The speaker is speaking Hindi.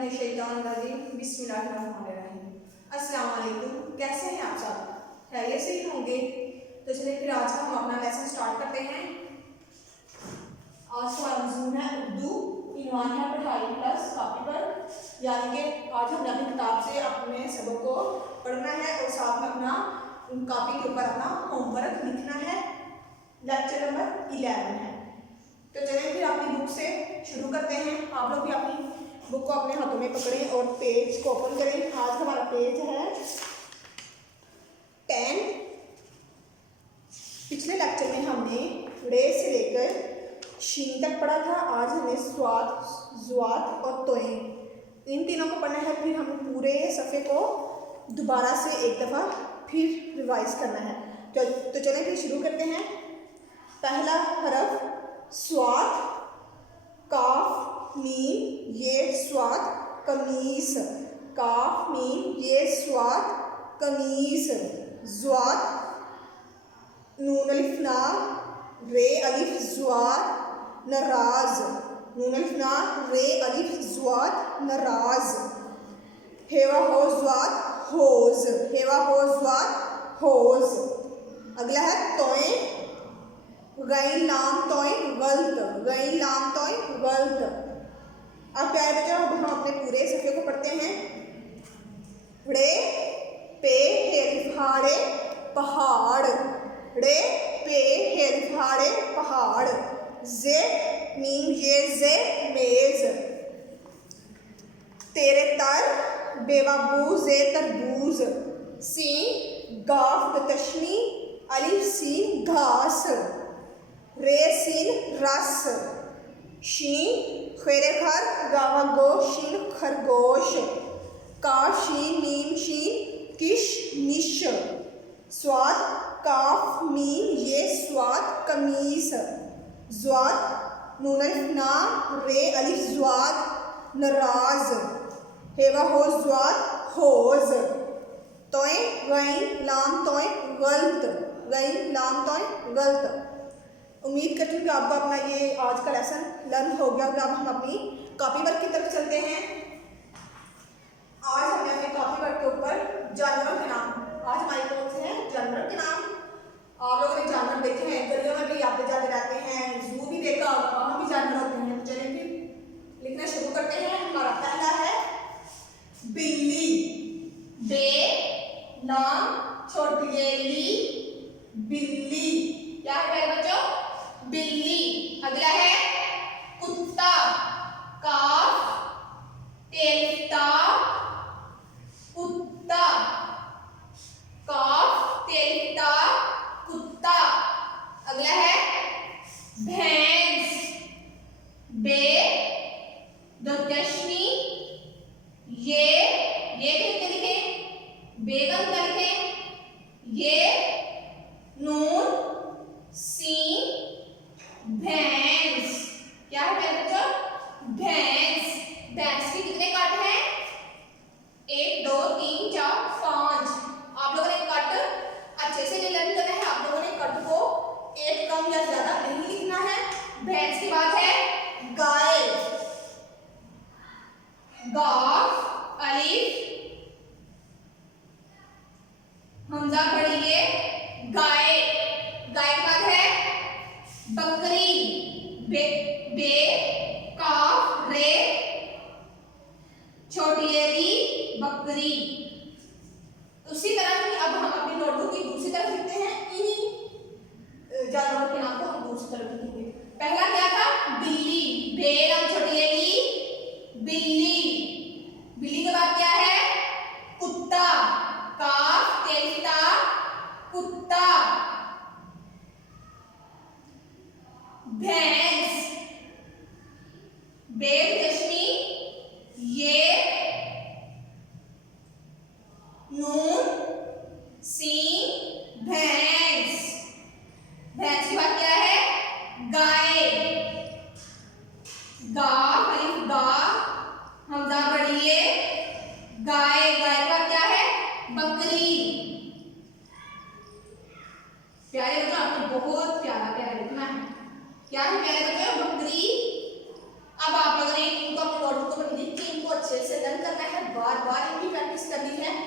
बिस्मिल्लाहिर्रहमानिर्रहीम। अस्सलाम वालेकुम। कैसे हैं आप सब? खैरियत से ही होंगे। तो चलिए फिर आज का हम अपना लेसन स्टार्ट करते हैं। आज का मौजूद है उर्दू, इनवान है पढ़ाई प्लस कॉपी पर, यानी कि आज हमने अपनी किताब से अपने सबक को पढ़ना है और साथ में अपना कॉपी के ऊपर अपना होमवर्क लिखना है। लेक्चर नंबर 11 है। तो चलिए फिर अपनी बुक से शुरू करते हैं। आप लोग भी अपनी बुक को अपने हाथों में पकड़ें और पेज को ओपन करें। आज हमारा पेज है 10। पिछले लेक्चर में हमने रे से लेकर शीन तक पढ़ा था। आज हमें स्वाद, ज़ुआत और तोएं इन तीनों को पढ़ना है। फिर हमें पूरे सफ़े को दोबारा से एक दफ़ा फिर रिवाइज करना है। तो चलें फिर शुरू करते हैं। पहला हरफ स्वाद, काफ मीम ये स्वाद कमीस, काफ मीम ये स्वाद कमीस। ज़ुआत नून अलिफ ना रे अलिफ ज़ुआत नाराज, नून अलिफ ना रे अलिफ ज़ुआत नाराज। हेवा हो ज़ुआत होज, हेवा हो ज़ुआत होज। अगला है तोएं, गैन लाम तोएं गलत, गैन लाम तोएं गलत। अब प्यारे बच्चों अब हम अपने पूरे सफ़े को पढ़ते हैं। रे पे हेरिफाड़े पहाड़, रे पे हेरिफाड़े पहाड़। जे मीम ये जे मेज, तेरे तर बेबाबू जे तरबूज। सीन गाफ तशनी अलिफ सीन घास, रे सीन रस। शीन खेरे खर गावा गोश शीन खरगोश। काफ शीन मीम शीन किश निश। स्वाद काफ मीम ये स्वाद कमीस। ज़ुआत नून अलिफ ना रे अलिफ ज़ुआत नाराज। हेवा हो ज़ुआत होज। तोएं गैन लाम तोएं गलत, गैन लाम तोएं गलत। उम्मीद करती हूँ कि आपको अपना ये आज का लेसन लर्न हो गया होगा। अब हम अपनी कॉपी वर्क की तरफ चलते हैं। आज हमने अपने कॉपी वर्क के ऊपर जानवरों के नाम, आज हमारे कौन से हैं जानवरों के नाम। आप लोगों ने जानवर देखे हैं, गलियों में भी आते जाते रहते हैं, जू भी देखा होगा, वहाँ भी जानवर होते हैं। तो चलिए फिर लिखना शुरू करते हैं। हमारा पहला है बिल्ली, बे लाम छोटी ली बिल्ली। क्या है प्यारे बच्चों? बिल्ली। अगला है कुत्ता, काफ तेलता कुत्ता, काफ तेलता कुत्ता। अगला है भैंस, बे दो चश्मी ये कहते लिखे बेगम का लिखे ये नून सीन भैंस। क्या है मेरे बच्चों? भैंस। भैंस के कितने कट हैं? 1 2 3 4 5। आप लोगों ने कट अच्छे से लर्न करना है। आप लोगों ने कट को एक कम या ज्यादा नहीं लिखना है। भैंस के बाद है गाय, गाफ अलिफ हमजा पढ़िए गाय। गाय के बाद है बकरी, बे काफ रे छोटी री बकरी। उसी तरह की अब हम अपनी नोटबुक की दूसरी तरफ लिखते हैं। इन्हीं जानवरों के नाम को हम दूसरी तरफ लिखेंगे। पहला क्या था? बिल्ली, बेलम छोटी ली बिल्ली। बिल्ली के बाद क्या है? कुत्ता, काफ तेलता कुत्ता। भैंस, बेल चश्मी ये बार बार इनकी प्रैक्टिस करनी है